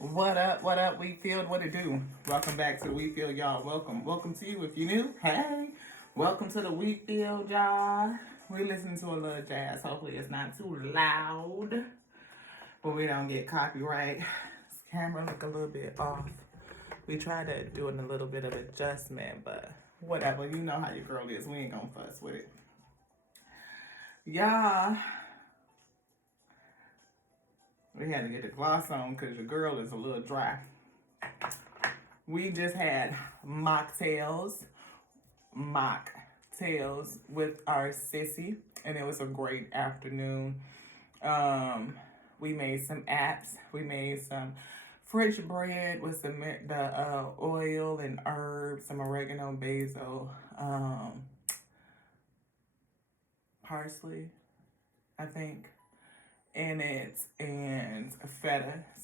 What up, Wheatfield? What it do? Welcome back to the Wheatfield, y'all. Welcome to you if you're new. Hey, welcome to the Wheatfield, y'all. We're listening to a little jazz. Hopefully it's not too loud, but we don't get copyright. This camera look a little bit off. We tried to do a little bit of adjustment, but whatever. You know how your girl is. We ain't gonna fuss with it. Y'all, we had to get the gloss on because your girl is a little dry. We just had mocktails with our sissy, and it was a great afternoon. We made some apps. We made some French bread with some the oil and herbs, some oregano, basil, parsley, I think, in it, and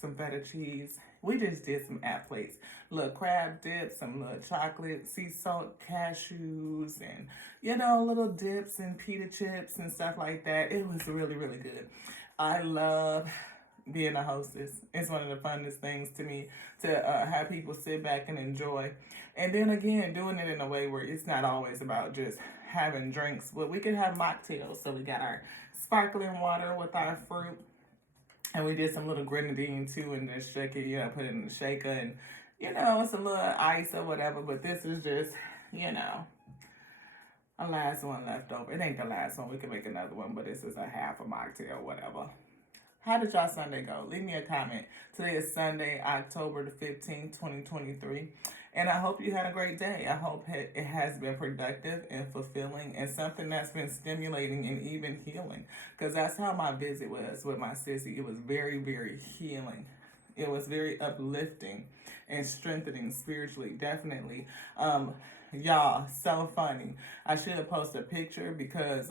some feta cheese. We just did some app plates, little crab dips, some little chocolate, sea salt cashews, and little dips and pita chips and stuff like that. It was really, really good. I love being a hostess. It's one of the funnest things to me to have people sit back and enjoy. And then again, doing it in a way where it's not always about just having drinks, but we can have mocktails. So we got our sparkling water with our fruit, and we did some little grenadine too, and just shake it, put it in the shaker, and some little ice or whatever. But this is just, a last one left over. It ain't the last one. We can make another one, but this is a half a mocktail, whatever. How did y'all Sunday go? Leave me a comment. Today is Sunday, October the 15th, 2023. And I hope you had a great day. I hope it has been productive and fulfilling and something that's been stimulating and even healing. Because that's how my visit was with my sissy. It was very, very healing. It was very uplifting and strengthening spiritually, definitely. Y'all, so funny. I should have posted a picture because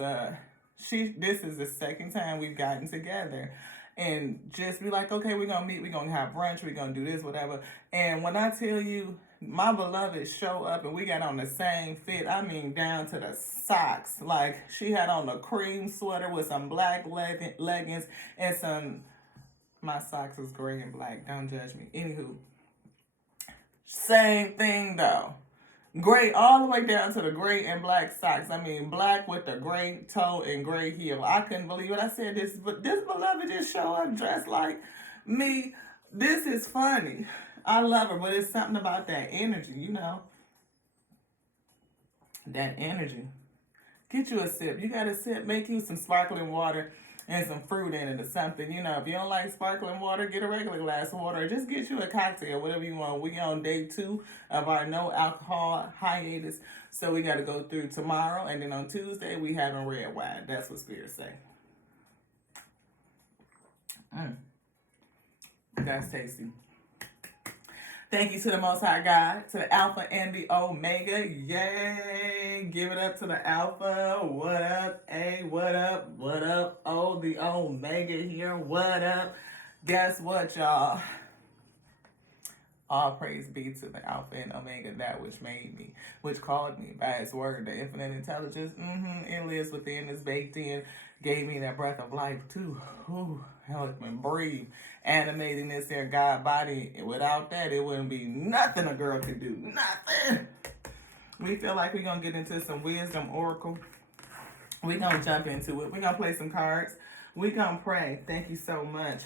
this is the second time we've gotten together. And just be like, okay, we're going to meet, we're going to have brunch, we're going to do this, whatever. And when I tell you, my beloved show up and we got on the same fit, I mean down to the socks. Like, she had on a cream sweater with some black leggings and my socks was gray and black, don't judge me. Anywho, same thing though. Gray all the way down to the gray and black socks. I mean, black with the gray toe and gray heel. I couldn't believe it. I said, this beloved just show up dressed like me. This is funny. I love her, but it's something about that energy, That energy. Get you a sip. You got a sip. Make you some sparkling water and some fruit in it or something. If you don't like sparkling water, get a regular glass of water. Or just get you a cocktail, whatever you want. We on day 2 of our no alcohol hiatus. So we got to go through tomorrow. And then on Tuesday, we having red wine. That's what Spirit say. That's tasty. Thank you to the Most High God, to the Alpha and the Omega. Yay! Give it up to the Alpha. What up, A? What up? What up, O? The Omega here. What up? Guess what, y'all? All praise be to the Alpha and Omega, that which made me, which called me by His word, the infinite intelligence. It lives within, it's baked in, gave me that breath of life too. Help me breathe, animating this here God body. Without that, it wouldn't be nothing a girl could do. Nothing. We feel like we're gonna get into some wisdom oracle. We're gonna jump into it. We're gonna play some cards. We're gonna pray. Thank you so much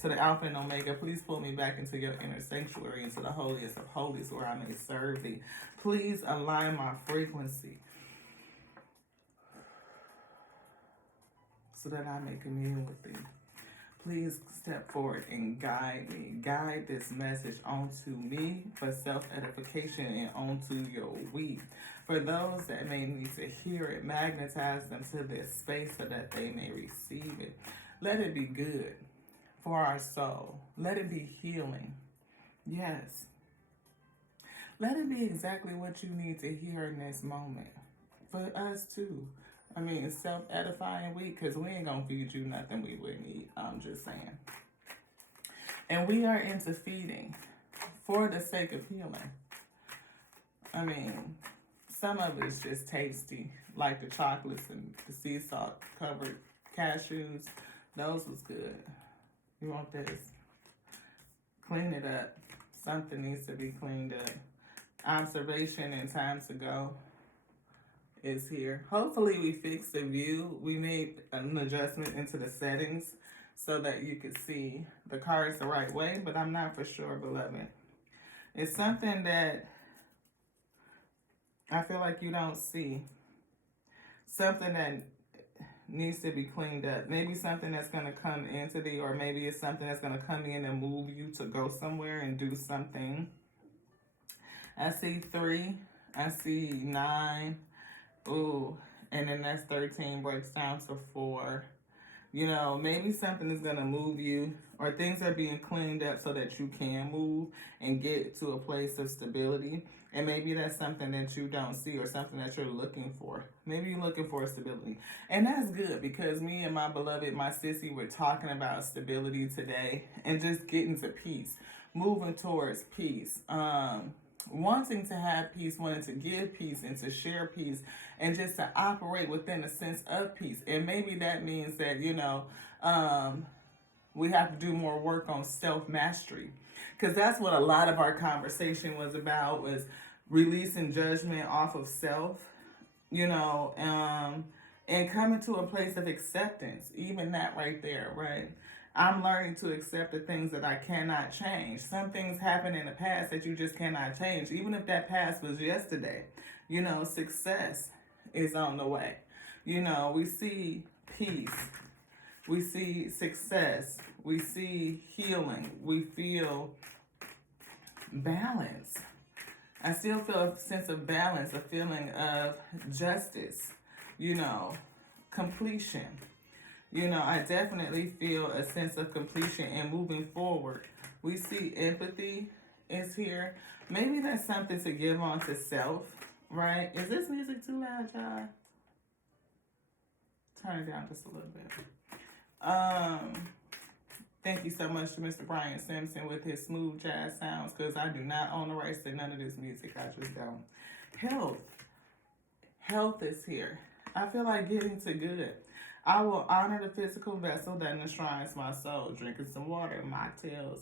to the Alpha and Omega. Please pull me back into your inner sanctuary, into the holiest of holies where I may serve thee. Please align my frequency so that I may commune with thee. Please step forward and guide me. Guide this message onto me for self-edification and onto your we. For those that may need to hear it, magnetize them to this space so that they may receive it. Let it be good for our soul. Let it be healing. Yes. Let it be exactly what you need to hear in this moment. For us too. I mean, it's self-edifying week because we ain't going to feed you nothing we wouldn't eat. I'm just saying. And we are into feeding for the sake of healing. I mean, some of it's just tasty, like the chocolates and the sea salt covered cashews. Those was good. You want this? Clean it up. Something needs to be cleaned up. Observation and time to go is here. Hopefully we fixed the view. We made an adjustment into the settings so that you could see the cards the right way, but I'm not for sure, beloved. It's something that I feel like you don't see. Something that needs to be cleaned up. Maybe something that's going to come into the, or maybe it's something that's going to come in and move you to go somewhere and do something. I see 3. I see 9. Ooh. And then that's 13 breaks down to 4. You know, maybe something is going to move you, or things are being cleaned up so that you can move and get to a place of stability. And maybe that's something that you don't see, or something that you're looking for. Maybe you're looking for stability. And that's good, because me and my beloved, my sissy, were talking about stability today and just getting to peace, moving towards peace. Wanting to have peace, wanting to give peace and to share peace, and just to operate within a sense of peace. And maybe that means that, you know, we have to do more work on self-mastery, because that's what a lot of our conversation was about, was releasing judgment off of self, you know, and coming to a place of acceptance. Even that right there, right? I'm learning to accept the things that I cannot change. Some things happen in the past that you just cannot change. Even if that past was yesterday, you know, success is on the way. You know, we see peace. We see success. We see healing. We feel balance. I still feel a sense of balance, a feeling of justice, you know, completion. You know, I definitely feel a sense of completion and moving forward. We see empathy is here. Maybe that's something to give on to self, right? Is this music too loud, y'all? Turn it down just a little bit. Thank you so much to Mr. Brian Simpson with his smooth jazz sounds, because I do not own the rights to none of this music. I just don't. Health. Health is here. I feel like getting to good. I will honor the physical vessel that enshrines my soul, drinking some water and mocktails.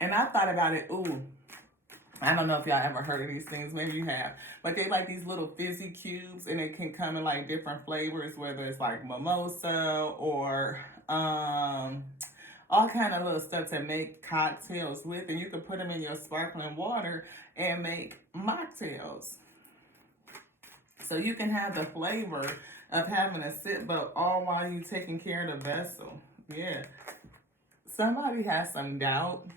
And I thought about it, ooh, I don't know if y'all ever heard of these things, maybe you have, but they like these little fizzy cubes, and it can come in like different flavors, whether it's like mimosa or all kind of little stuff to make cocktails with, and you can put them in your sparkling water and make mocktails. So you can have the flavor of having a sip, but all while you taking care of the vessel. Yeah. Somebody has some doubt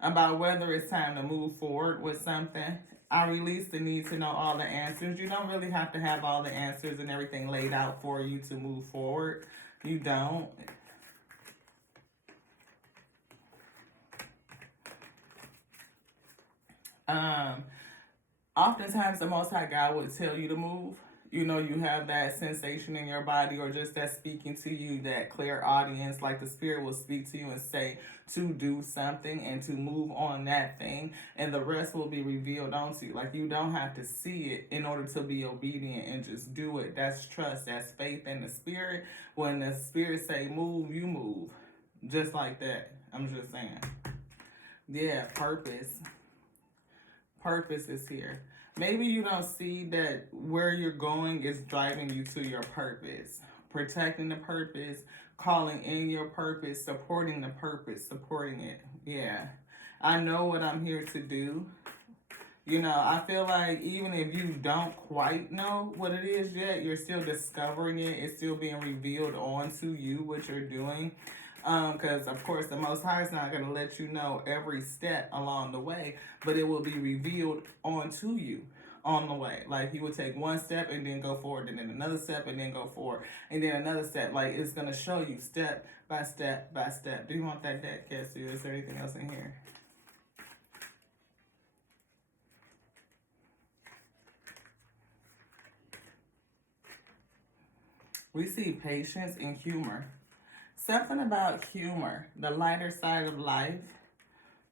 about whether it's time to move forward with something. I release the need to know all the answers. You don't really have to have all the answers and everything laid out for you to move forward. You don't. Oftentimes the Most High God would tell you to move. You know, you have that sensation in your body, or just that speaking to you, that clear audience, like the Spirit will speak to you and say to do something and to move on that thing, and the rest will be revealed onto you. Like, you don't have to see it in order to be obedient and just do it. That's trust. That's faith in the Spirit. When the Spirit say move, you move. Just like that. I'm just saying. Yeah, purpose. Purpose is here. Maybe you don't see that where you're going is driving you to your purpose. Protecting the purpose, calling in your purpose, supporting the purpose, supporting it. Yeah. I know what I'm here to do. You know, I feel like even if you don't quite know what it is yet, you're still discovering it. It's still being revealed onto you, what you're doing. Because, of course, the Most High is not going to let you know every step along the way, but it will be revealed onto you on the way. Like, he will take one step and then go forward, and then another step and then go forward, and then another step. Like, it's going to show you step by step by step. Do you want that deck, Cassie? Is there anything else in here? We see patience and humor. Something about humor, the lighter side of life.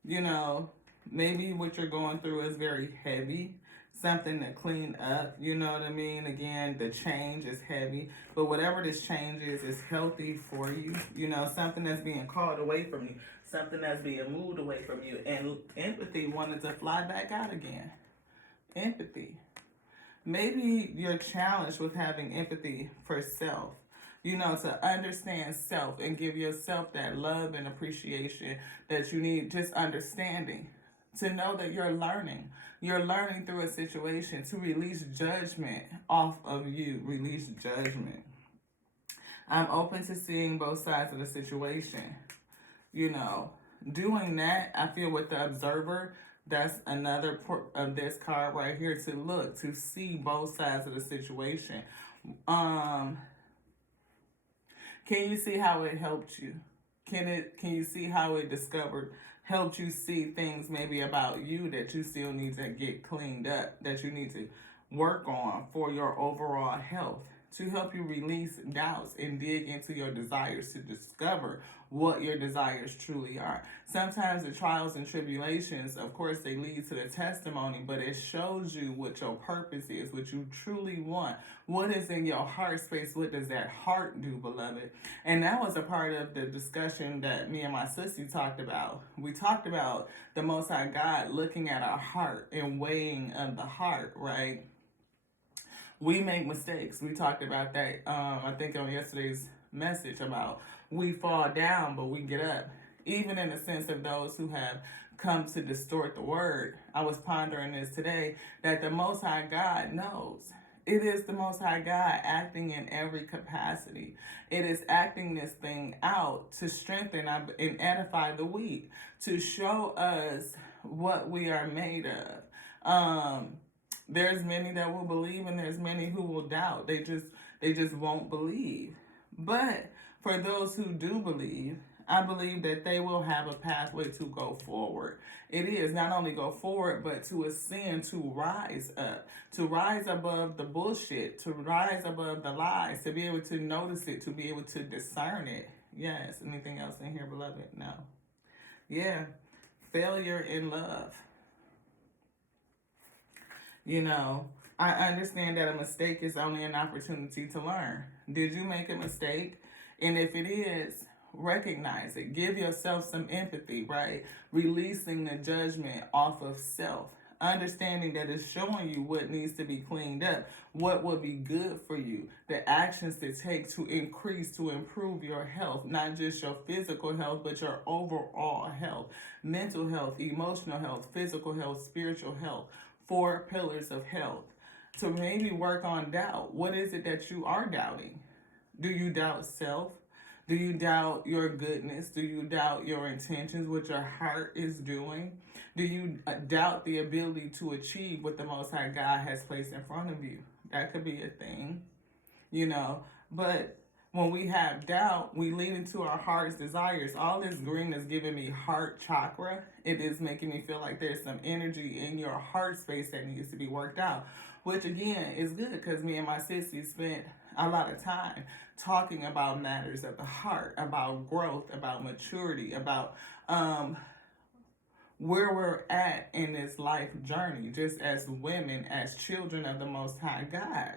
You know, maybe what you're going through is very heavy. something to clean up. You know what I mean? Again, the change is heavy, but whatever this change is healthy for you. You know, something that's being called away from you, something that's being moved away from you, and empathy wanted to fly back out again. Empathy. Maybe you're challenged with having empathy for self. You know, to understand self and give yourself that love and appreciation that you need, just understanding. To know that you're learning. You're learning through a situation to release judgment off of you. Release judgment. I'm open to seeing both sides of the situation. You know, doing that, I feel with the observer, that's another of this card right here, to look, to see both sides of the situation. Can you see how it helped you? Can you see how it helped you see things maybe about you that you still need to get cleaned up, that you need to work on for your overall health, to help you release doubts and dig into your desires, to discover what your desires truly are. Sometimes the trials and tribulations, of course, they lead to the testimony, but it shows you what your purpose is, what you truly want, what is in your heart space, what does that heart do, beloved? And that was a part of the discussion that me and my sissy talked about. We talked about the Most High God looking at our heart and weighing of the heart, right? We make mistakes. We talked about that, I think, on yesterday's message about we fall down, but we get up. Even in the sense of those who have come to distort the word. I was pondering this today, that the Most High God knows. It is the Most High God acting in every capacity. It is acting this thing out to strengthen and edify the weak, to show us what we are made of. There's many that will believe and there's many who will doubt. They just won't believe. But for those who do believe, I believe that they will have a pathway to go forward. It is not only go forward, but to ascend, to rise up, to rise above the bullshit, to rise above the lies, to be able to notice it, to be able to discern it. Yes. Anything else in here, beloved? No. Yeah. Failure in love. You know, I understand that a mistake is only an opportunity to learn. Did you make a mistake? And if it is, recognize it. Give yourself some empathy, right? Releasing the judgment off of self. Understanding that it's showing you what needs to be cleaned up, what will be good for you, the actions to take to increase, to improve your health, not just your physical health, but your overall health, mental health, emotional health, physical health, spiritual health. 4 pillars of health. To maybe work on doubt. What is it that you are doubting? Do you doubt self? Do you doubt your goodness? Do you doubt your intentions, what your heart is doing? Do you doubt the ability to achieve what the Most High God has placed in front of you? That could be a thing, you know. But when we have doubt, we lean into our heart's desires. All this green is giving me heart chakra. It is making me feel like there's some energy in your heart space that needs to be worked out, which again is good because me and my sissy spent a lot of time talking about matters of the heart, about growth, about maturity, about where we're at in this life journey, just as women, as children of the Most High God.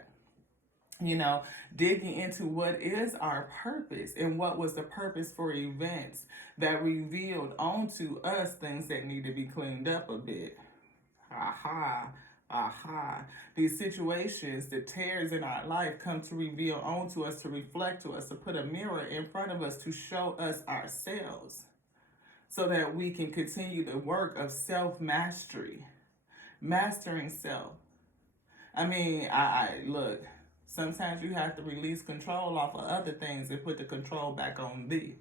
You know, digging into what is our purpose and what was the purpose for events that revealed onto us things that need to be cleaned up a bit. Aha. These situations, the tears in our life come to reveal onto us, to reflect to us, to put a mirror in front of us to show us ourselves so that we can continue the work of self-mastery, mastering self. I mean, I look, sometimes you have to release control off of other things and put the control back on thee.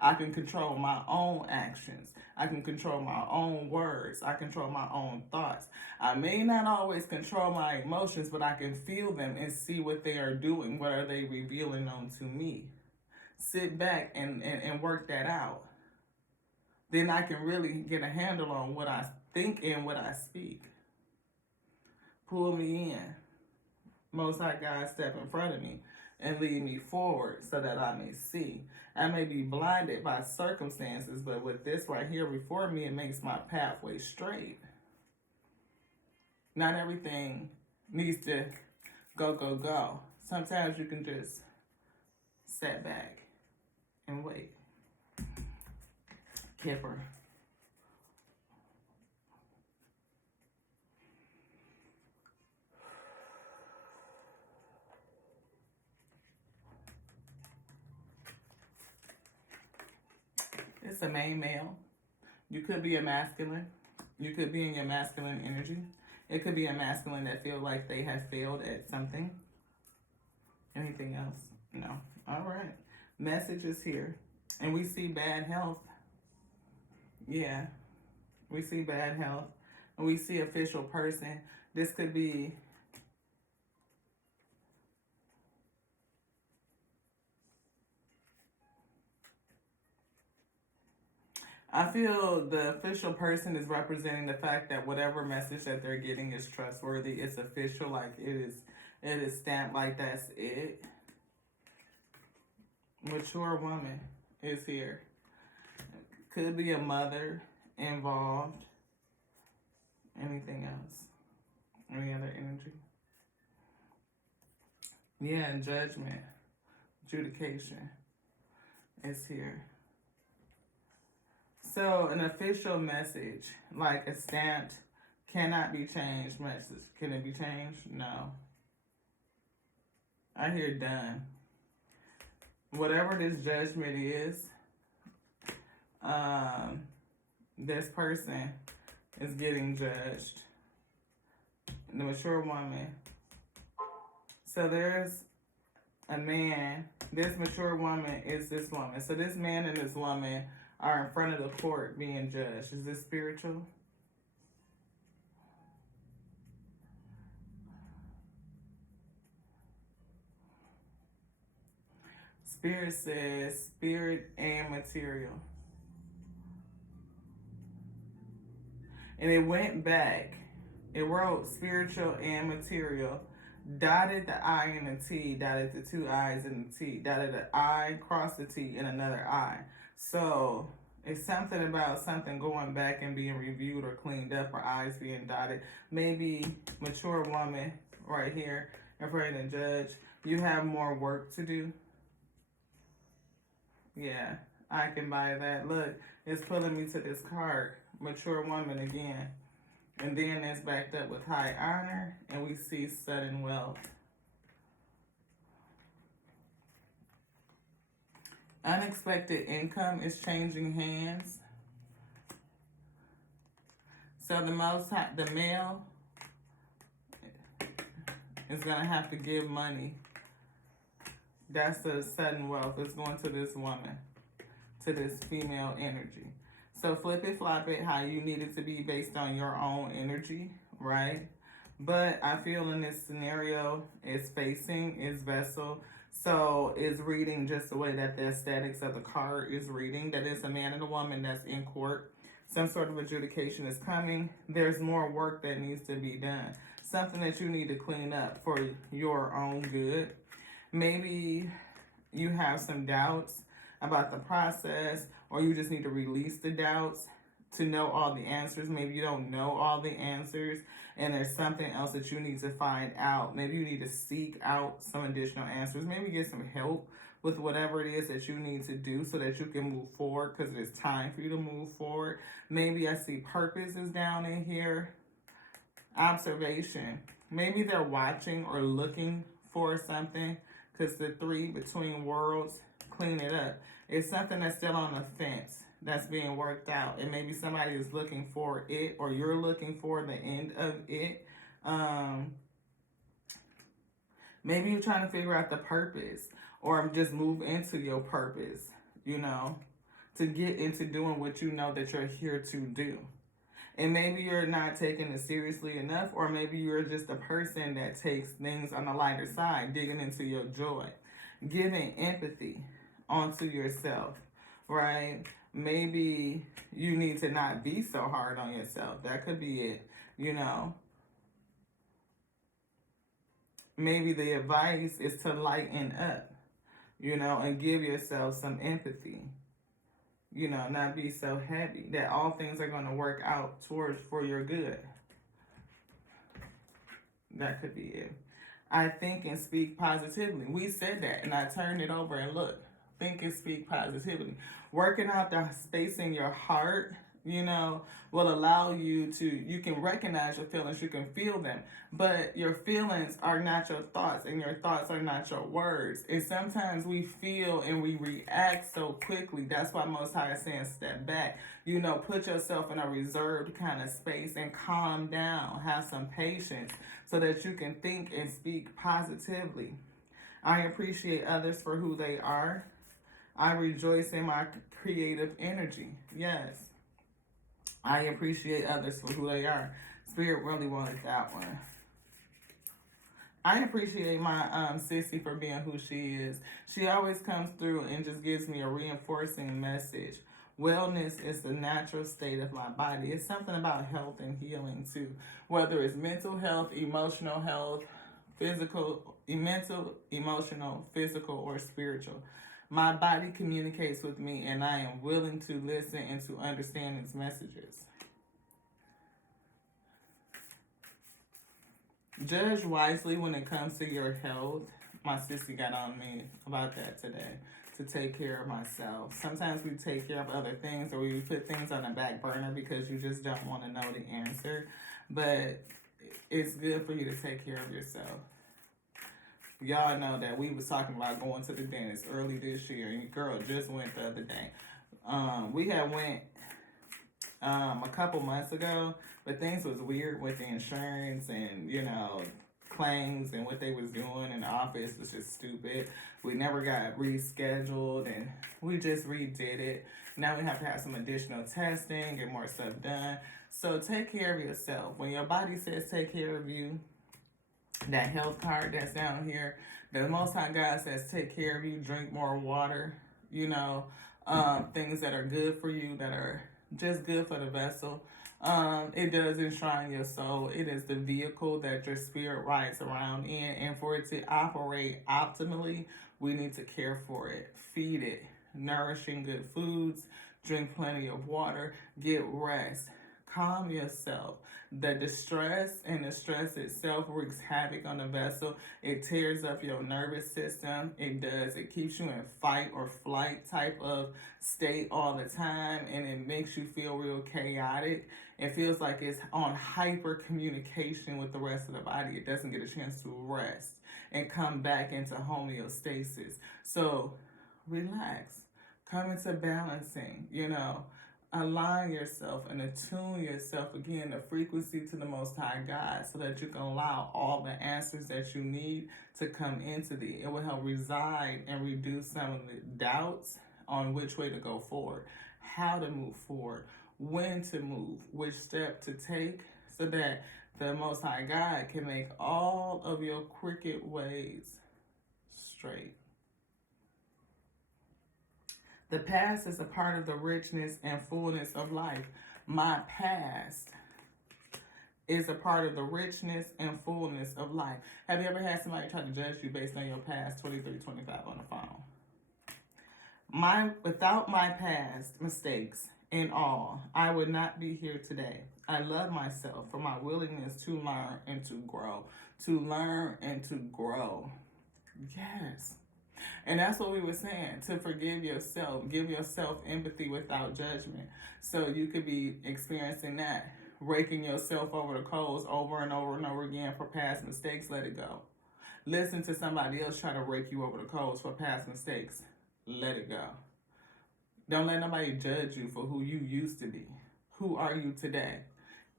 I can control my own actions. I can control my own words. I control my own thoughts. I may not always control my emotions, but I can feel them and see what they are doing. What are they revealing onto me? Sit back and work that out. Then I can really get a handle on what I think and what I speak. Pull me in. Most High God, step in front of me and lead me forward so that I may see. I may be blinded by circumstances, but with this right here before me, it makes my pathway straight. Not everything needs to go, go, go. Sometimes you can just sit back and wait. Kipper. It's a main male. You could be a masculine. You could be in your masculine energy. It could be a masculine that feel like they have failed at something. Anything else? No. All right. Message is here. And we see bad health. Yeah. We see bad health. And we see official person. This could be... I feel the official person is representing the fact that whatever message that they're getting is trustworthy. It's official, like it is stamped like that's it. Mature woman is here. Could be a mother involved. Anything else? Any other energy? Yeah, and judgment. Adjudication is here. So an official message, like a stamped, cannot be changed message. Can it be changed? No. I hear done. Whatever this judgment is, this person is getting judged. The mature woman. So there's a man. This mature woman is this woman. So this man and this woman are in front of the court being judged. Is this spiritual? Spirit says spirit and material. And it went back. It wrote spiritual and material. Dotted the I and the T. Dotted the two I's and the T. Dotted the I, crossed the T, and another I. So it's something about something going back and being reviewed or cleaned up, or I's being dotted. Maybe mature woman right here in front of the judge. You have more work to do. Yeah, I can buy that. Look, it's pulling me to this card. Mature woman again. And then it's backed up with high honor, and we see sudden wealth. Unexpected income is changing hands. So the male is going to have to give money. That's the sudden wealth. It's going to this woman, to this female energy. So flip it, flop it, how you need it to be based on your own energy, right? But I feel in this scenario, it's facing, it's vessel. So it's reading just the way that the aesthetics of the card is reading. That it's a man and a woman that's in court. Some sort of adjudication is coming. There's more work that needs to be done. Something that you need to clean up for your own good. Maybe you have some doubts about the process, or you just need to release the doubts to know all the answers. Maybe you don't know all the answers, and there's something else that you need to find out. Maybe you need to seek out some additional answers. Maybe get some help with whatever it is that you need to do so that you can move forward, because it's time for you to move forward. Maybe I see purpose is down in here. Observation. Maybe they're watching or looking for something, because the 3 between worlds, clean it up. It's something that's still on the fence that's being worked out. And maybe somebody is looking for it, or you're looking for the end of it. Maybe you're trying to figure out the purpose, or just move into your purpose, to get into doing what you know that you're here to do. And maybe you're not taking it seriously enough, or maybe you're just a person that takes things on the lighter side, digging into your joy, giving empathy onto yourself, right? Maybe you need to not be so hard on yourself. That could be it, Maybe the advice is to lighten up, and give yourself some empathy. Not be so heavy. That all things are going to work out for your good. That could be it. I think and speak positively. We said that, and I turned it over and look. Think and speak positively. Working out the space in your heart, will allow you can recognize your feelings, you can feel them, but your feelings are not your thoughts, and your thoughts are not your words. And sometimes we feel and we react so quickly. That's why Most High is saying step back. Put yourself in a reserved kind of space and calm down. Have some patience so that you can think and speak positively. I appreciate others for who they are. I rejoice in my creative energy. Yes. I appreciate others for who they are. Spirit really wanted that one. I appreciate my sissy for being who she is. She always comes through and just gives me a reinforcing message. Wellness is the natural state of my body. It's something about health and healing too. Whether it's mental health, emotional health, mental, emotional, physical, or spiritual. My body communicates with me, and I am willing to listen and to understand its messages. Judge wisely when it comes to your health. My sister got on me about that today, to take care of myself. Sometimes we take care of other things, or we put things on the back burner because you just don't want to know the answer. But it's good for you to take care of yourself. Y'all know that we was talking about going to the dentist early this year, and your girl just went the other day. We had went a couple months ago, but things was weird with the insurance and claims and what they was doing in the office was just stupid. We never got rescheduled, and we just redid it. Now we have to have some additional testing, get more stuff done. So take care of yourself. When your body says take care of you, that health card that's down here, the Most High God says take care of you, drink more water, things that are good for you, that are just good for the vessel. It does enshrine your soul. It is the vehicle that your spirit rides around in, and for it to operate optimally, we need to care for it, feed it, nourishing good foods, drink plenty of water, get rest, calm yourself. The distress and the stress itself wreaks havoc on the vessel. It tears up your nervous system. It does. It keeps you in fight or flight type of state all the time, and it makes you feel real chaotic. It feels like it's on hyper communication with the rest of the body. It doesn't get a chance to rest and come back into homeostasis. So relax. Come into balancing, align yourself and attune yourself again, the frequency to the Most High God, so that you can allow all the answers that you need to come into thee. It will help reside and reduce some of the doubts on which way to go forward, how to move forward, when to move, which step to take, so that the Most High God can make all of your crooked ways straight. The past is a part of the richness and fullness of life. My past is a part of the richness and fullness of life. Have you ever had somebody try to judge you based on your past 2325 on the phone? Without my past mistakes and all, I would not be here today. I love myself for my willingness to learn and to grow. To learn and to grow. Yes. And that's what we were saying, to forgive yourself, give yourself empathy without judgment. So you could be experiencing that, raking yourself over the coals over and over and over again for past mistakes. Let it go. Listen to somebody else try to rake you over the coals for past mistakes. Let it go. Don't let nobody judge you for who you used to be. Who are you today?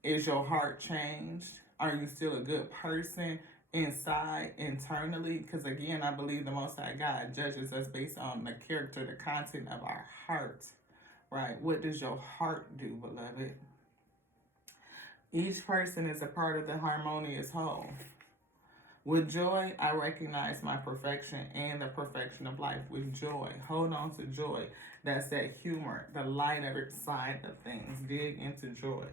Is your heart changed? Are you still a good person? Inside, internally, because again, I believe the Most High God judges us based on the character, the content of our heart, right? What does your heart do, beloved? Each person is a part of the harmonious whole. With joy, I recognize my perfection and the perfection of life. With joy, hold on to joy. That's that humor, the lighter side of things. Dig into joy.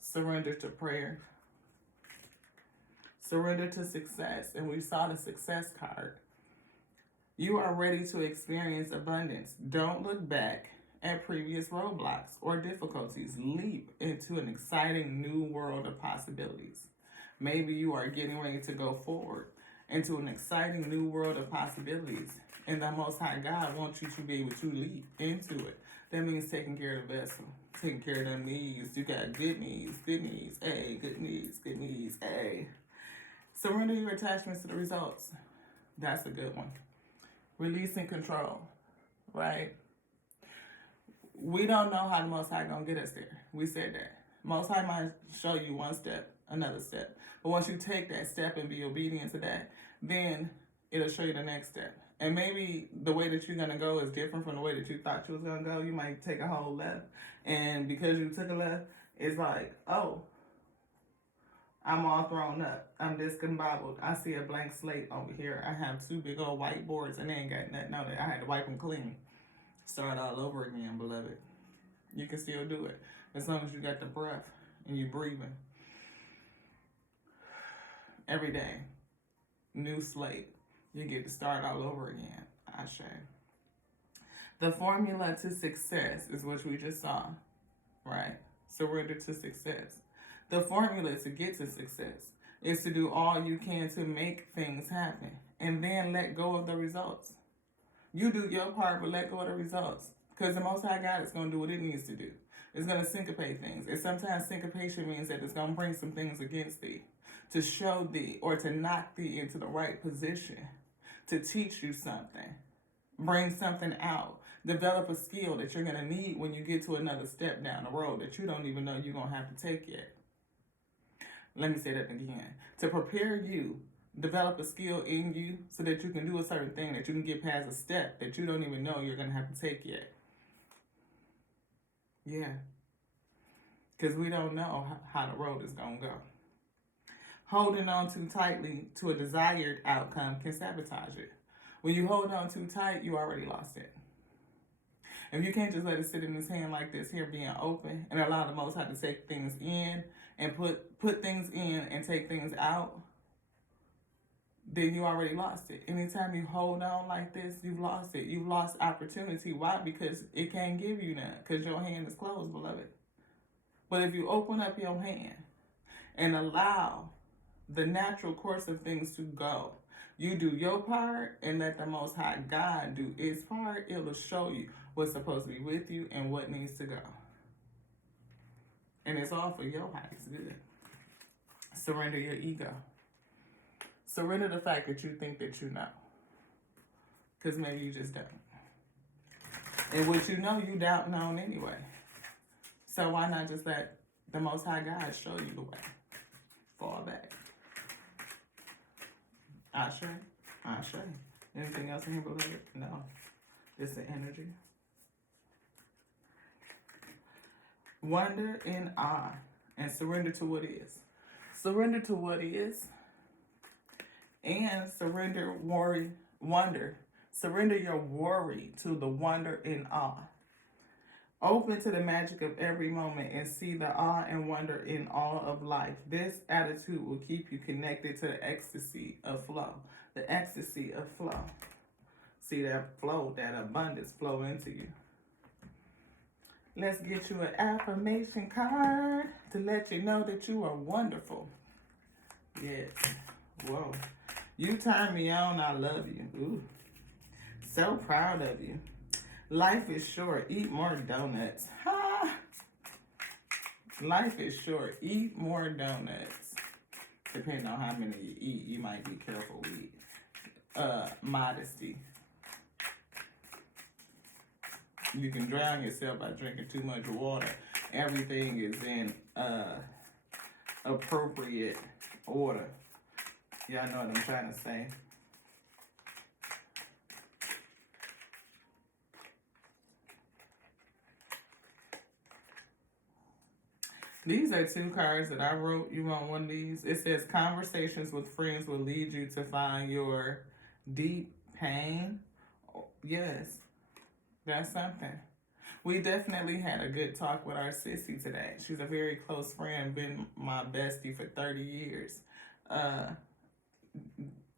Surrender to prayer. Surrender to success. And we saw the success card. You are ready to experience abundance. Don't look back. at previous roadblocks or difficulties. Leap into an exciting new world of possibilities. Maybe you are getting ready to go forward into an exciting new world of possibilities. And the Most High God wants you to be able to leap into it. That means taking care of the vessel, taking care of them needs. You got good needs, hey, good needs, hey. Surrender your attachments to the results. That's a good one. Releasing control, right? We don't know how the Most High gonna get us there. We said that. Most High might show you one step, another step. But once you take that step and be obedient to that, then it'll show you the next step. And maybe the way that you're gonna go is different from the way that you thought you was gonna go. You might take a whole left. And because you took a left, it's like, oh, I'm all thrown up. I'm discombobbled. I see a blank slate over here. I have 2 big old whiteboards and they ain't got nothing on it. I had to wipe them clean. Start all over again, beloved. You can still do it as long as you got the breath and you breathing. Every day, new slate. You get to start all over again. Ashe. The formula to success is what we just saw, right? Surrender to success. The formula to get to success is to do all you can to make things happen and then let go of the results. You do your part, but let go of the results. Because the Most High God is going to do what it needs to do. It's going to syncopate things. And sometimes syncopation means that it's going to bring some things against thee, to show thee or to knock thee into the right position, to teach you something, bring something out, develop a skill that you're going to need when you get to another step down the road that you don't even know you're going to have to take yet. Let me say that again. To prepare you, develop a skill in you so that you can do a certain thing, that you can get past a step that you don't even know you're going to have to take yet. Yeah. Because we don't know how the road is going to go. Holding on too tightly to a desired outcome can sabotage it. When you hold on too tight, you already lost it. If you can't just let it sit in his hand like this here, being open, and allow the Most High to take things in and put things in and take things out, then you already lost it. Anytime you hold on like this, you've lost it. You've lost opportunity. Why? Because it can't give you none, because your hand is closed, beloved. But if you open up your hand and allow the natural course of things to go, you do your part and let the Most High God do his part, it will show you what's supposed to be with you and what needs to go. And it's all for your highest good. Surrender your ego. Surrender the fact that you think that you know. Because maybe you just don't. And what you know, you doubt known anyway. So why not just let the Most High God show you the way? Fall back. Ashe. Ashe. Anything else in here, beloved? No. It's the energy. Wonder in awe and surrender to what is. Surrender to what is and surrender wonder. Surrender your worry to the wonder in awe. Open to the magic of every moment and see the awe and wonder in all of life. This attitude will keep you connected to the ecstasy of flow. The ecstasy of flow. See that flow, that abundance flow into you. Let's get you an affirmation card to let you know that you are wonderful. Yes. Whoa. You turn me on, I love you. Ooh. So proud of you. Life is short. Eat more donuts. Ha! Life is short. Eat more donuts. Depending on how many you eat, you might be careful with modesty. You can drown yourself by drinking too much water. Everything is in appropriate order. Y'all know what I'm trying to say. These are 2 cards that I wrote. You want one of these? It says, conversations with friends will lead you to find your deep pain. Yes, that's something. We definitely had a good talk with our sissy today. She's a very close friend, been my bestie for 30 years.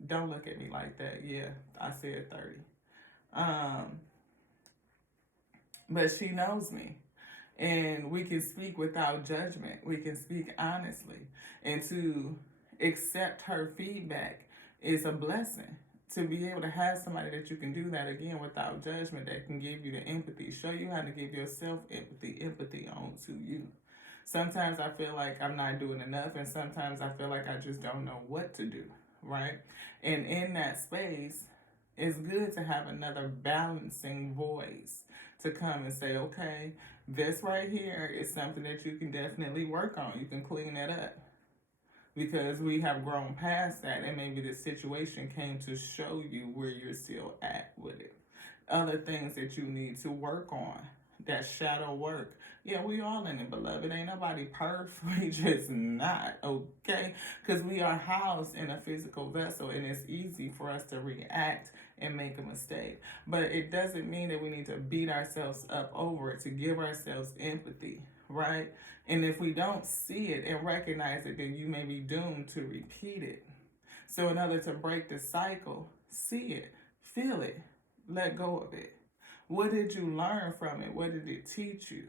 Don't look at me like that. Yeah, I said 30. but she knows me. And we can speak without judgment. We can speak honestly. And to accept her feedback is a blessing. To be able to have somebody that you can do that again without judgment, that can give you the empathy, show you how to give yourself empathy onto you. Sometimes I feel like I'm not doing enough, and sometimes I feel like I just don't know what to do, right? And in that space, it's good to have another balancing voice to come and say, okay, this right here is something that you can definitely work on. You can clean it up because we have grown past that, and maybe the situation came to show you where you're still at with it. Other things that you need to work on, that shadow work. Yeah, we all in it, beloved. Ain't nobody perfect. We just not, okay? Because we are housed in a physical vessel, and it's easy for us to react and make a mistake. But it doesn't mean that we need to beat ourselves up over it, to give ourselves empathy, right? And if we don't see it and recognize it, then you may be doomed to repeat it. So in order to break the cycle, see it, feel it, let go of it. What did you learn from it? What did it teach you?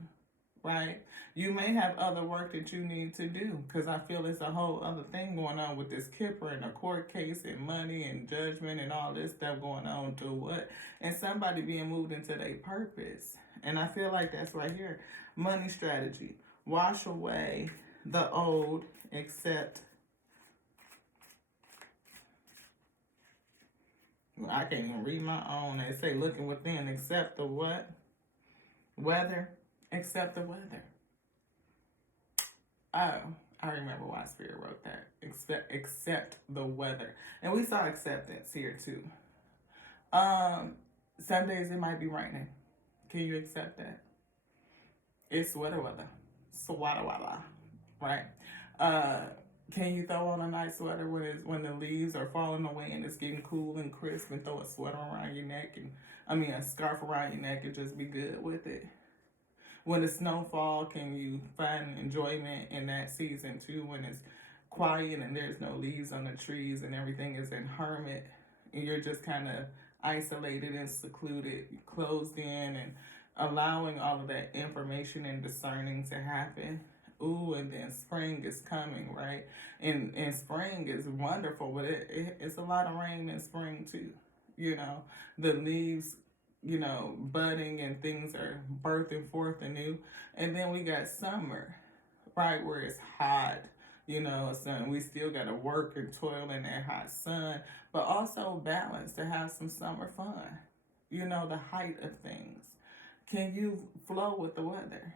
Right? You may have other work that you need to do, because I feel there's a whole other thing going on with this Kipper and a court case and money and judgment and all this stuff going on to what? And somebody being moved into their purpose. And I feel like that's right here. Money strategy. Wash away the old, accept. I can't even read my own. They say looking within, accept the what? Weather. Accept the weather. Oh, I remember why Spirit wrote that. Accept the weather. And we saw acceptance here too. Some days it might be raining. Can you accept that? It's sweater weather. Sweater weather. Right? Can you throw on a nice sweater when the leaves are falling away and it's getting cool and crisp, and throw a sweater around your neck a scarf around your neck and just be good with it? When the snow fall, can you find enjoyment in that season too, when it's quiet and there's no leaves on the trees and everything is in hermit and you're just kind of isolated and secluded, closed in, and allowing all of that information and discerning to happen? Ooh, and then spring is coming, right? And spring is wonderful, but it's a lot of rain in spring too. The leaves, budding and things are birthing forth anew. And then we got summer, right, where it's hot, sun. We still got to work and toil in that hot sun, but also balance to have some summer fun, the height of things. Can you flow with the weather?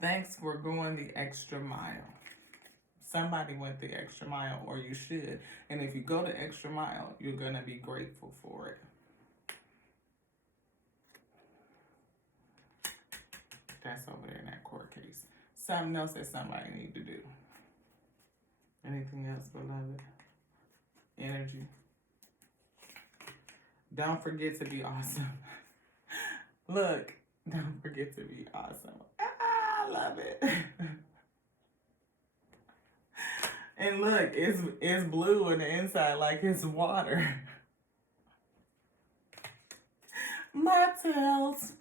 Thanks for going the extra mile. Somebody went the extra mile, or you should. And if you go the extra mile, you're going to be grateful for it. That's over there in that court case. Something else that somebody need to do. Anything else, beloved? Energy. Don't forget to be awesome. Look, don't forget to be awesome. I love it. And look, it's blue on the inside like it's water. My tails.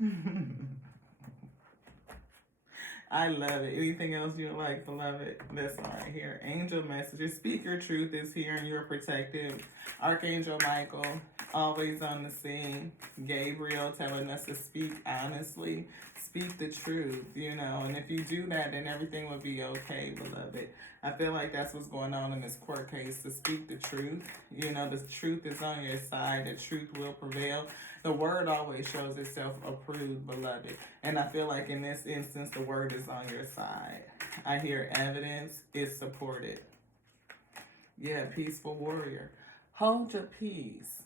I love it. Anything else you like, beloved? That's all right here. Angel messages. Speak your truth is here and you're protected. Archangel Michael, always on the scene. Gabriel telling us to speak honestly. Speak the truth, And if you do that, then everything will be okay, beloved. I feel like that's what's going on in this court case. To speak the truth. The truth is on your side. The truth will prevail. The word always shows itself approved, beloved. And I feel like in this instance, the word is on your side. I hear evidence is supported. Yeah, peaceful warrior. Hold your peace.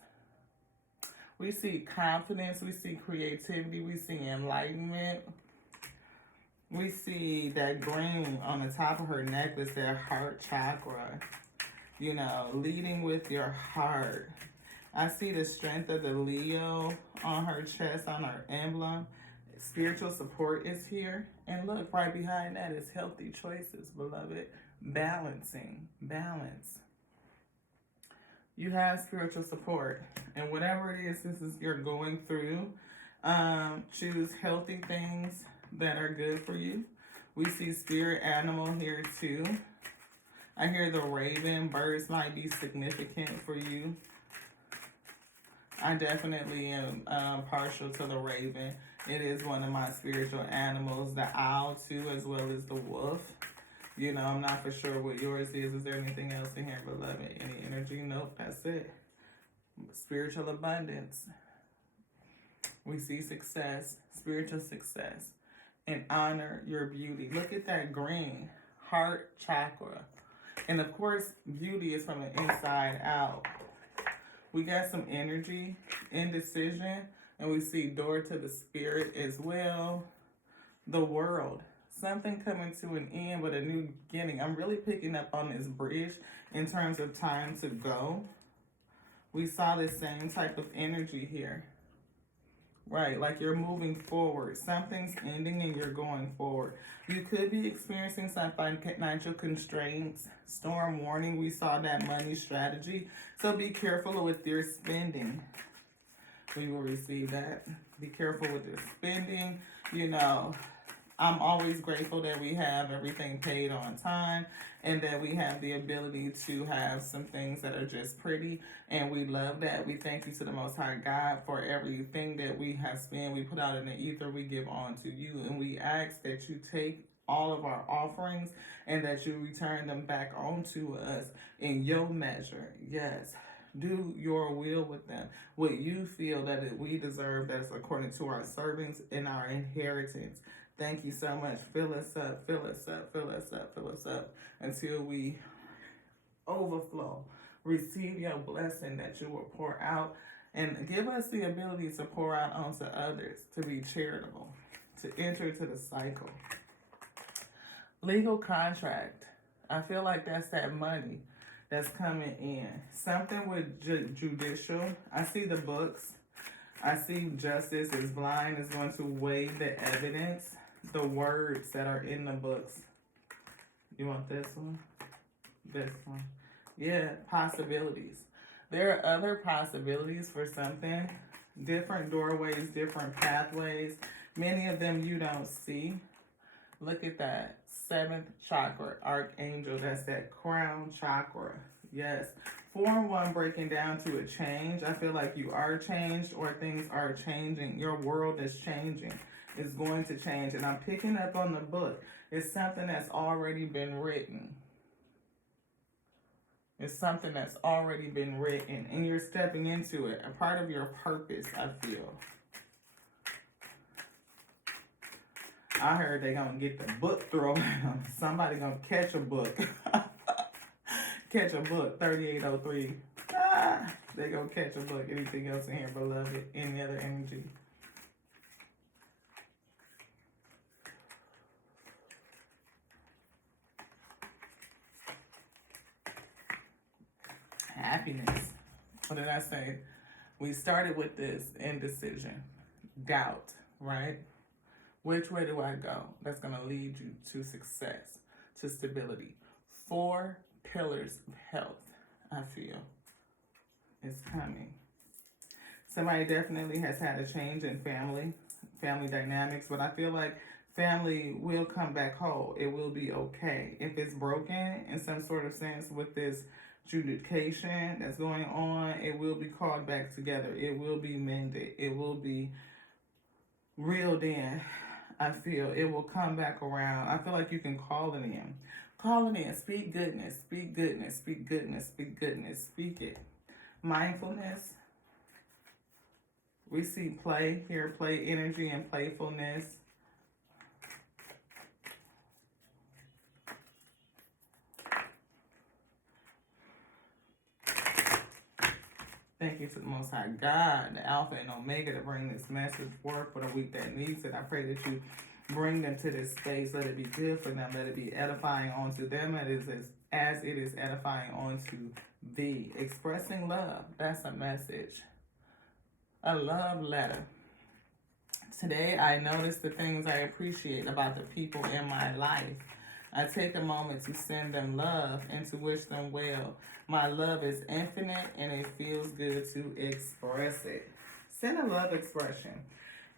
We see confidence. We see creativity. We see enlightenment. We see that green on the top of her necklace, that heart chakra. Leading with your heart. I see the strength of the Leo on her chest, on her emblem. Spiritual support is here. And look, right behind that is healthy choices, beloved. balancing, balance. You have spiritual support, and whatever it is this is you're going through, choose healthy things that are good for you. We see spirit animal here too. I hear the raven. Birds might be significant for you. I definitely am partial to the raven. It is one of my spiritual animals. The owl too, as well as the wolf. You know, I'm not for sure what yours is. Is there anything else in here, beloved? Any energy? Nope, that's it. Spiritual abundance. We see success, spiritual success, and honor your beauty. Look at that green, heart chakra. And of course, beauty is from the inside out. We got some energy, indecision, and we see door to the spirit as well. The world. Something coming to an end with a new beginning. I'm really picking up on this bridge in terms of time to go. We saw the same type of energy here. Right, like you're moving forward. Something's ending and you're going forward. You could be experiencing some financial constraints. Storm warning, we saw that money strategy. So be careful with your spending. We will receive that. Be careful with your spending. You know, I'm always grateful that we have everything paid on time and that we have the ability to have some things that are just pretty, and we love that. We thank you to the Most High God for everything that we have spent. We put out in the ether, we give on to you, and we ask that you take all of our offerings and that you return them back onto us in your measure. Yes. Do your will with them. What you feel that we deserve, that's according to our servings and our inheritance. Thank you so much. Fill us up, fill us up, fill us up, fill us up until we overflow. Receive your blessing that you will pour out, and give us the ability to pour out onto others, to be charitable, to enter to the cycle. Legal contract. I feel like that's that money that's coming in. Something with judicial. I see the books. I see justice is blind, is going to weigh the evidence, the words that are in the books. You want this one? This one. Yeah, possibilities. There are other possibilities for something. Different doorways, different pathways. Many of them you don't see. Look at that. 7th chakra, archangel. That's that crown chakra. Yes. 4 and 1 breaking down to a change. I feel like you are changed or things are changing. Your world is changing. It's going to change. And I'm picking up on the book. It's something that's already been written. It's something that's already been written. And you're stepping into it. A part of your purpose, I feel. I heard they're going to get the book thrown at them. Somebody going to catch a book. Catch a book, 3803. They going to catch a book. Anything else in here, beloved? Any other energy? Happiness. What did I say? We started with this indecision, doubt, right? Which way do I go? That's going to lead you to success, to stability. 4 pillars of health, I feel, is coming. Somebody definitely has had a change in family dynamics, but I feel like family will come back whole. It will be okay. If it's broken in some sort of sense with this judication that's going on, it will be called back together. It will be mended. It will be reeled in. I feel it will come back around. I feel like you can call it in. Call it in. Speak goodness. Speak goodness. Speak goodness. Speak goodness. Speak it. Mindfulness. We see play here. Play energy and playfulness. Thank you to the Most High God, the Alpha and Omega, to bring this message forth for the week that needs it. I pray that you bring them to this space. Let it be good for them. Let it be edifying onto them as it is edifying onto thee. Expressing love. That's a message. A love letter. Today, I noticed the things I appreciate about the people in my life. I take a moment to send them love and to wish them well. My love is infinite and it feels good to express it. Send a love expression.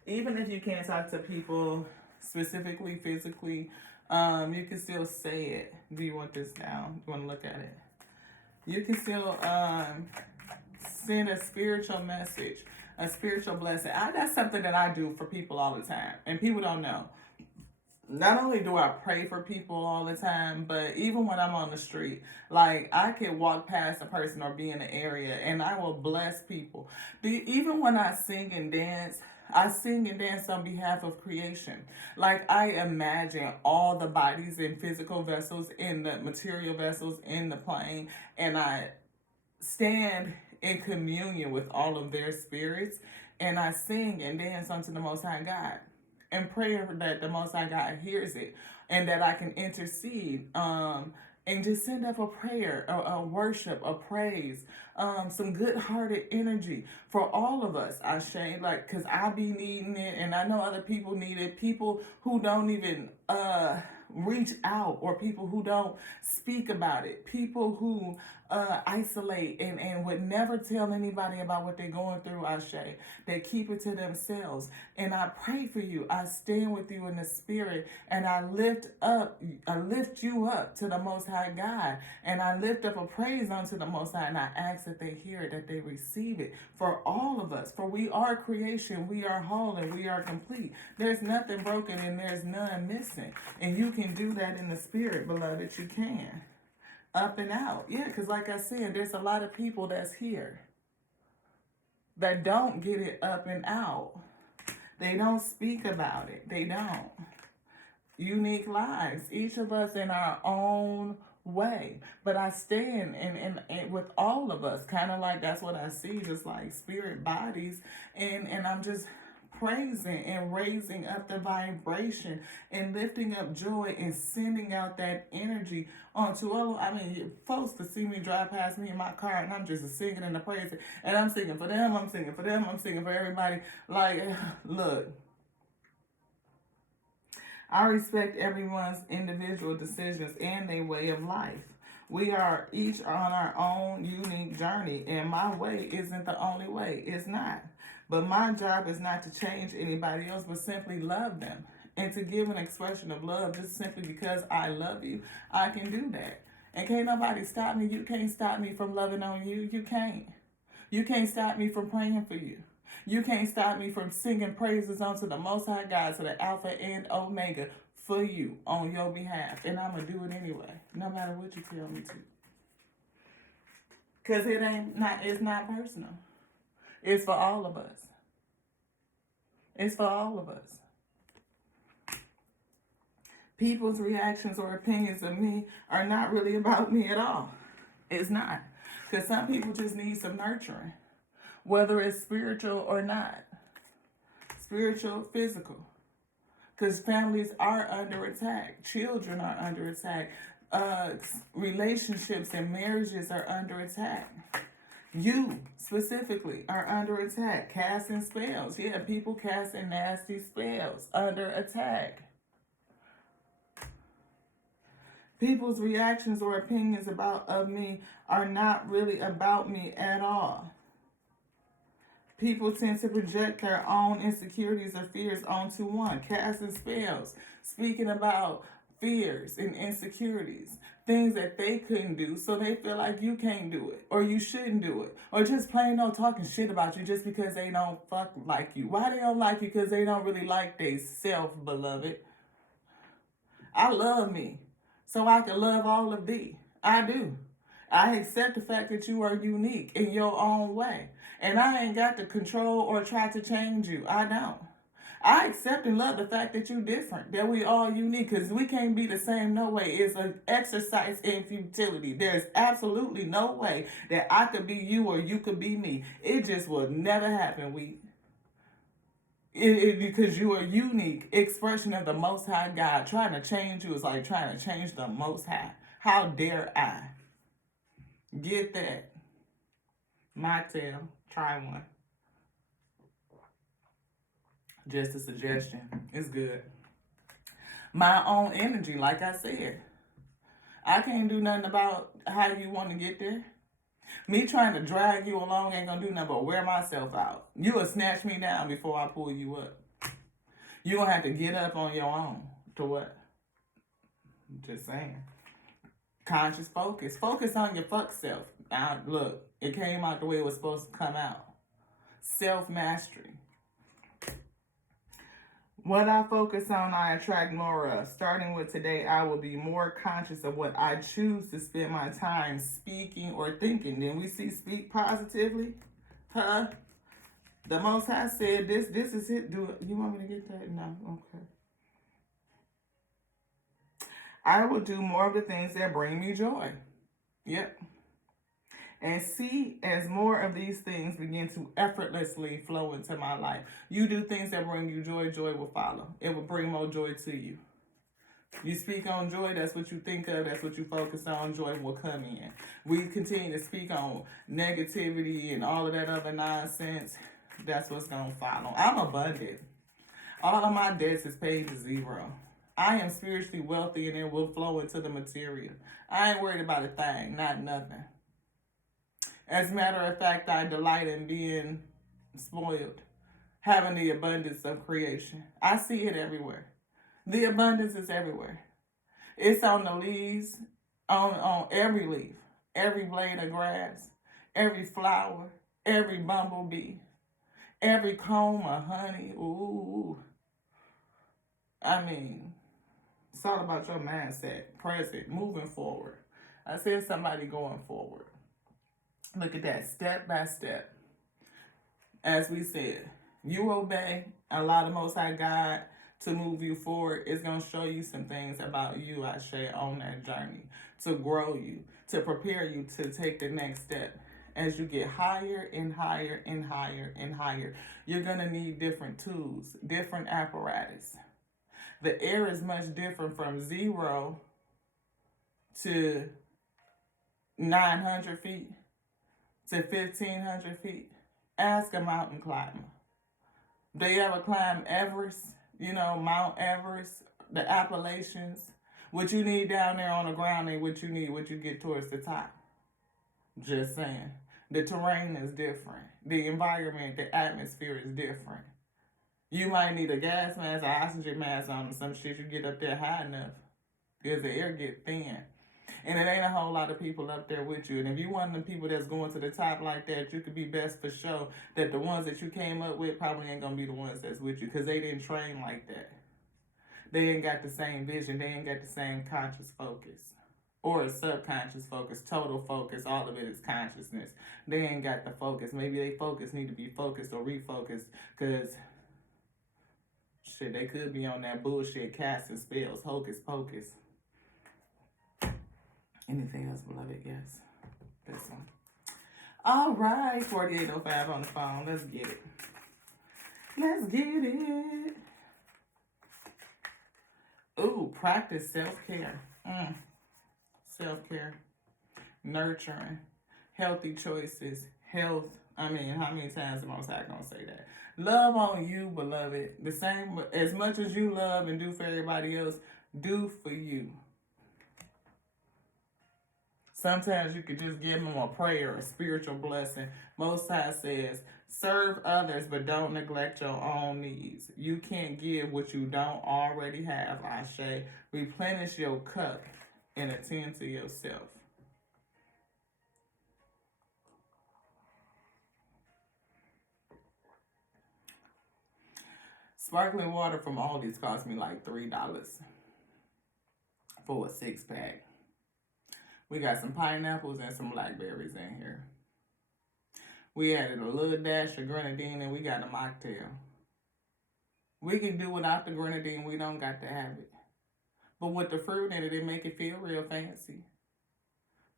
Even if you can't talk to people specifically, physically, you can still say it. Do you want this down? You want to look at it? You can still send a spiritual message, a spiritual blessing. That's something that I do for people all the time, and people don't know. Not only do I pray for people all the time, but even when I'm on the street, like I can walk past a person or be in an area and I will bless people. Even when I sing and dance, I sing and dance on behalf of creation. Like I imagine all the bodies and physical vessels in the material vessels in the plane, and I stand in communion with all of their spirits, and I sing and dance unto the Most High God and pray that the Most High God hears it and that I can intercede and just send up a prayer, a worship, a praise, some good-hearted energy for all of us. I say, like, because I be needing it, and I know other people need it. People who don't even reach out, or people who don't speak about it, people who isolate and would never tell anybody about what they're going through. Ashe, they keep it to themselves. And I pray for you. I stand with you in the spirit, and I lift you up to the Most High God, and I lift up a praise unto the Most High, and I ask that they hear it, that they receive it for all of us. For we are creation, we are whole, and we are complete. There's nothing broken and there's none missing. And you can do that in the spirit, beloved. You can. Up and out. Yeah, because like I said, there's a lot of people that's here that don't get it up and out. They don't speak about it. They don't. Unique lives, each of us in our own way. But I stand and with all of us, kind of like that's what I see, just like spirit bodies. And I'm just praising and raising up the vibration and lifting up joy and sending out that energy onto all. I mean, folks could see me drive past me in my car, and I'm just singing and praising, and I'm singing for them, I'm singing for them, I'm singing for everybody. Like, look, I respect everyone's individual decisions and their way of life. We are each on our own unique journey, and my way isn't the only way. It's not. But my job is not to change anybody else, but simply love them. And to give an expression of love just simply because I love you, I can do that. And can't nobody stop me. You can't stop me from loving on you. You can't. You can't stop me from praying for you. You can't stop me from singing praises unto the Most High God, to the Alpha and Omega, for you, on your behalf. And I'm going to do it anyway, no matter what you tell me to. Because it's not personal. It's for all of us. It's for all of us. People's reactions or opinions of me are not really about me at all. It's not. Because some people just need some nurturing, whether it's spiritual or not. Spiritual, physical. Because families are under attack. Children are under attack. Relationships and marriages are under attack. You, specifically, are under attack. Casting spells. Yeah, people casting nasty spells. Under attack. People's reactions or opinions of me are not really about me at all. People tend to project their own insecurities or fears onto one. Casting spells. Speaking about fears and insecurities. Things that they couldn't do, so they feel like you can't do it, or you shouldn't do it, or just plain old talking shit about you just because they don't fuck like you. Why they don't like you? Because they don't really like they self, beloved. I love me, so I can love all of thee. I do. I accept the fact that you are unique in your own way, and I ain't got to control or try to change you. I don't. I accept and love the fact that you're different, that we all unique, because we can't be the same, no way. It's an exercise in futility. There's absolutely no way that I could be you or you could be me. It just will never happen. Because you are a unique expression of the Most High God. Trying to change you is like trying to change the Most High. How dare I? Get that. Mocktail. Try one. Just a suggestion. It's good. My own energy, like I said. I can't do nothing about how you want to get there. Me trying to drag you along ain't gonna do nothing but wear myself out. You will snatch me down before I pull you up. You gonna have to get up on your own. To what? Just saying. Conscious focus. Focus on your fuck self. Now, look, it came out the way it was supposed to come out. Self mastery. What I focus on, I attract more of. Starting with today, I will be more conscious of what I choose to spend my time speaking or thinking. Then we see speak positively. Huh? The Most High said this is it. Do you want me to get that? No. Okay. I will do more of the things that bring me joy. Yep. And see as more of these things begin to effortlessly flow into my life. You do things that bring you joy, joy will follow. It will bring more joy to you. You speak on joy, that's what you think of, that's what you focus on, joy will come in. We continue to speak on negativity and all of that other nonsense, that's what's going to follow. I'm abundant. All of my debts is paid to zero. I am spiritually wealthy and it will flow into the material. I ain't worried about a thing, not nothing. As a matter of fact, I delight in being spoiled, having the abundance of creation. I see it everywhere. The abundance is everywhere. It's on the leaves, on every leaf, every blade of grass, every flower, every bumblebee, every comb of honey. Ooh. I mean, it's all about your mindset, present, moving forward. I said somebody going forward. Look at that, step by step. As we said, you obey, allow the Most High God to move you forward. It's going to show you some things about you, I share, on that journey, to grow you, to prepare you to take the next step. As you get higher and higher and higher and higher, you're going to need different tools, different apparatus. The air is much different from 0 to 900 feet. To 1,500 feet. Ask a mountain climber. They ever climb Everest? Mount Everest, the Appalachians. What you need down there on the ground ain't what you need, what you get towards the top. Just saying. The terrain is different. The environment, the atmosphere is different. You might need a gas mask or oxygen mask on some shit you get up there high enough. Because the air get thin. And it ain't a whole lot of people up there with you. And if you one of the people that's going to the top like that, you could be best for sure that the ones that you came up with probably ain't going to be the ones that's with you because they didn't train like that. They ain't got the same vision. They ain't got the same conscious focus. Or a subconscious focus, total focus. All of it is consciousness. They ain't got the focus. Maybe they focus need to be focused or refocused because, shit, they could be on that bullshit casting spells, hocus pocus. Anything else, beloved? Yes. This one. All right. 4805 on the phone. Let's get it. Let's get it. Ooh, practice self-care. Self-care. Nurturing. Healthy choices. Health. I mean, how many times am I going to say that? Love on you, beloved. The same, as much as you love and do for everybody else, do for you. Sometimes you could just give them a prayer, a spiritual blessing. Most High says, serve others, but don't neglect your own needs. You can't give what you don't already have, Ashe. Replenish your cup and attend to yourself. Sparkling water from Aldi's cost me like $3 for a 6-pack. We got some pineapples and some blackberries in here. We added a little dash of grenadine and we got a mocktail. We can do without the grenadine. We don't got to have it. But with the fruit in it, it make it feel real fancy.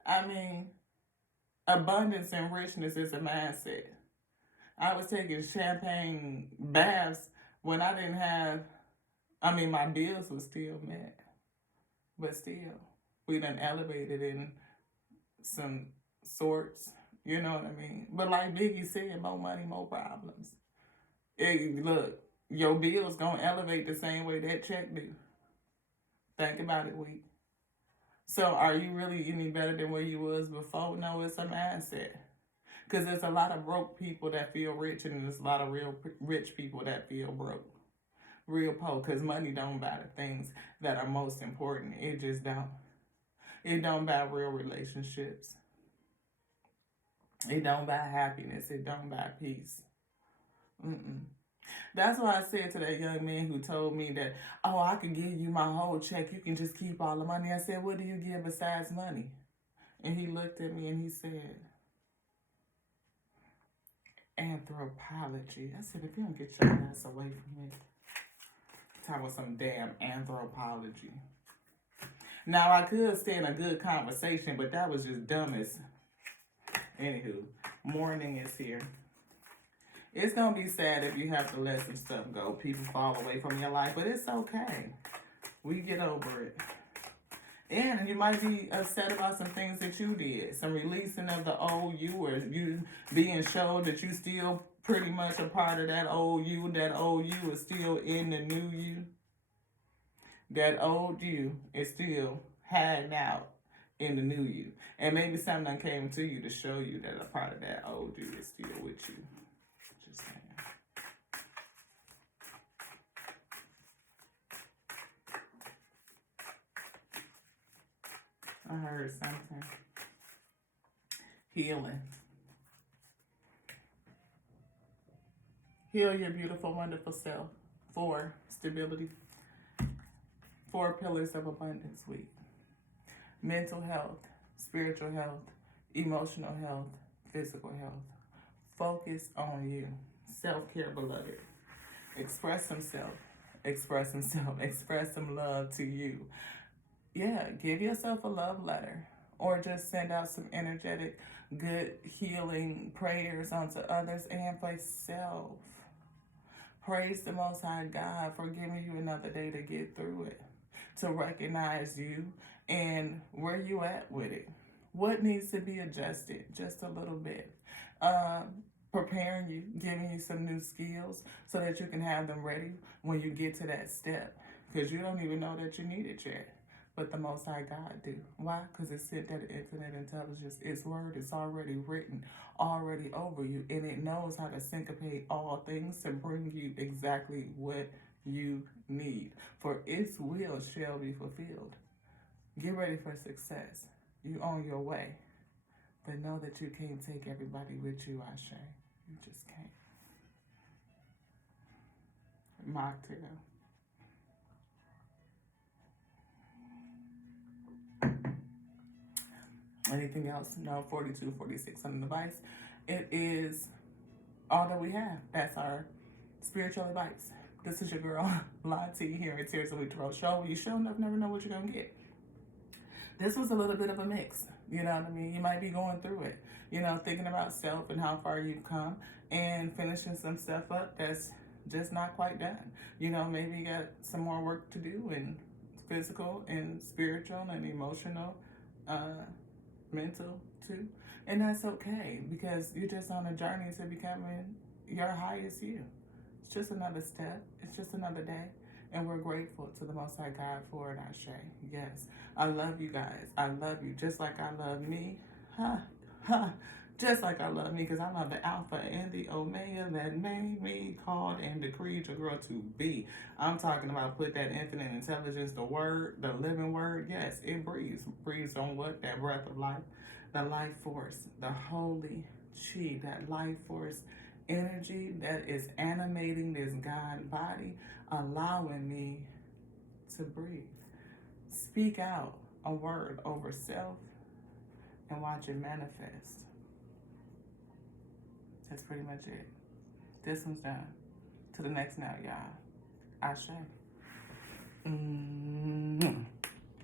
I mean, abundance and richness is a mindset. I was taking champagne baths when I didn't have, my bills were still met. But still. We done elevated in some sorts, you know what I mean? But like Biggie said, more money, more problems. Look, your bills gonna elevate the same way that check do. Think about it, week. So are you really any better than where you was before? No, it's a mindset. Because there's a lot of broke people that feel rich, and there's a lot of real rich people that feel broke, real poor. Because money don't buy the things that are most important. It just don't. It don't buy real relationships. It don't buy happiness. It don't buy peace. Mm-mm. That's why I said to that young man who told me that, oh, I could give you my whole check. You can just keep all the money. I said, what do you give besides money? And he looked at me and he said, anthropology. I said, if you don't get your ass away from me, talking about some damn anthropology. Now, I could stay in a good conversation, but that was just dumb as. Anywho, morning is here. It's going to be sad if you have to let some stuff go. People fall away from your life, but it's okay. We get over it. And you might be upset about some things that you did. Some releasing of the old you, or you being showed that you still pretty much a part of that old you. That old you is still in the new you. That old you is still hanging out in the new you. And maybe something came to you to show you that a part of that old you is still with you. Just saying. I heard something. Healing. Heal your beautiful, wonderful self. 4, stability. 4 pillars of abundance week. Mental health, spiritual health, emotional health, physical health. Focus on you. Self-care, beloved. Express himself. Express himself. Express some love to you. Yeah, give yourself a love letter. Or just send out some energetic, good healing prayers onto others and for self. Praise the Most High God for giving you another day to get through it. To recognize you and where you at with it. What needs to be adjusted just a little bit. Preparing you, giving you some new skills so that you can have them ready when you get to that step. Because you don't even know that you need it yet. But the Most High God do. Why? Because it said that infinite intelligence, its word is already written, already over you. And it knows how to syncopate all things to bring you exactly what you need. For its will shall be fulfilled. Get ready for success. You on your way. But know that you can't take everybody with you, Ashe. You just can't. Mocktail. Anything else? No, 42, 46 on the device. It is all that we have. That's our spiritual advice. This is your girl, Lottie, here at Tears of the Tarot Show. You sure enough never know what you're going to get. This was a little bit of a mix. You know what I mean? You might be going through it. You know, thinking about self and how far you've come and finishing some stuff up that's just not quite done. You know, maybe you got some more work to do in physical and spiritual and emotional, mental too. And that's okay because you're just on a journey to becoming your highest you. It's just another step. It's just another day. And we're grateful to the Most High God for it, Ashe. Yes. I love you guys. I love you just like I love me. Just like I love me because I love the Alpha and the Omega that made me, called, and decreed your girl to be. I'm talking about put that infinite intelligence, the word, the living word. Yes, it breathes. Breathes on what? That breath of life. The life force. The holy chi. That life force energy that is animating this God body, allowing me to breathe. Speak out a word over self and watch it manifest. That's pretty much it. This one's done. To the next now, y'all. Ashe.